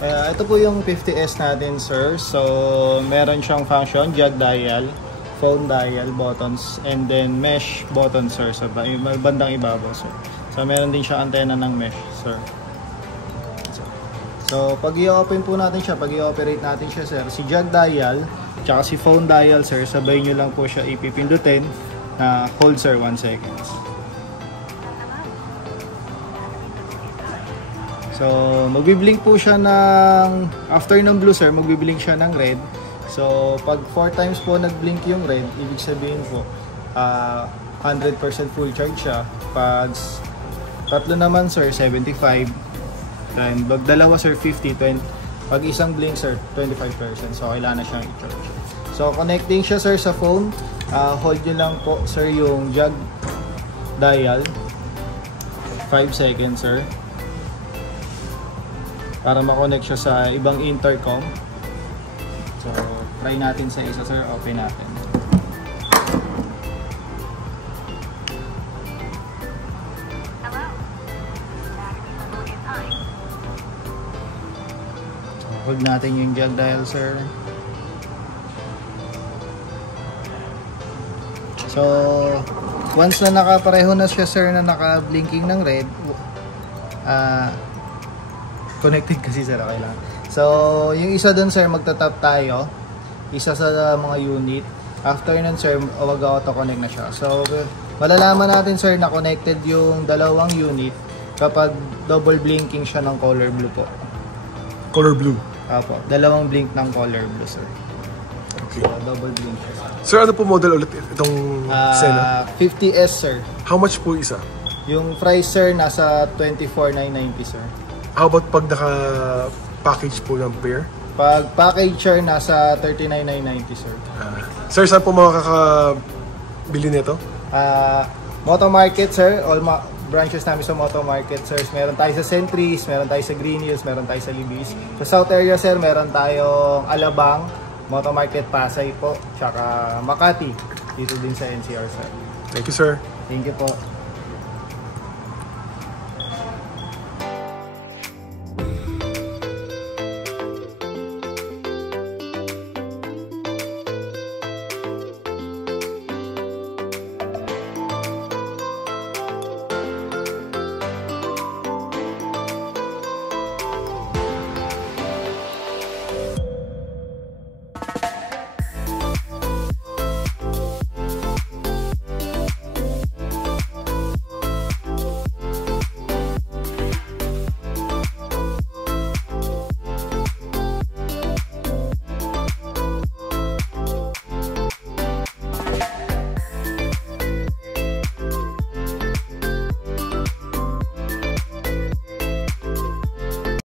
Ito po yung 50S natin, sir. So, meron siyang function, jog dial, phone dial buttons, and then mesh button, sir, sa bandang ibabaw, sir. So, meron din siya antena ng mesh, sir. So, pag i-open po natin siya, pag i-operate natin siya, sir, si jog dial, tsaka si phone dial, sir, sabay nyo lang po siya ipipindutin na hold, sir, 1 seconds. So, magbiblink po siya ng, after ng blue, sir, magbiblink siya ng red. So, pag 4 times po nagblink yung red, ibig sabihin po, 100% full charge siya. Pag tatlo naman, sir, 75. Then, pag dalawa, sir, 50. Pag isang blink, sir, 25%. So, kailangan na siyang i-charge. So, connecting siya, sir, sa phone. Hold nyo lang po, sir, yung jog dial. 5 seconds, sir. Para makonect siya sa ibang intercom. So, try natin sa isa, sir. Open natin. So, hold natin yung jog dial, sir. So, once na nakapareho na siya, sir, na naka-blinking ng red, connected kasi, sir, okay lang. So, yung isa dun, sir, magta-tap tayo. Isa sa mga unit. After nun, sir, mag-auto-connect na siya. So, malalaman natin, sir, na connected yung dalawang unit kapag double blinking siya ng color blue po. Color blue? Apo, dalawang blink ng color blue, sir. Okay. So, double blink siya, sir. Sir, ano po model ulit itong Xena? 50S, sir. How much po isa? Yung price, sir, nasa 24,990, sir. How about pag naka-package po ng pair? Pag package, sir, nasa 39,990, sir. Sir, saan po makakabili nito? Moto Market, sir. All branches namin sa Moto Market, sir. Meron tayo sa Centris, meron tayo sa Green Hills, meron tayo sa Libis. Sa South area, sir, meron tayong Alabang, Moto Market Pasay po, tsaka Makati. Dito din sa NCR, sir. Thank you, sir. Thank you po.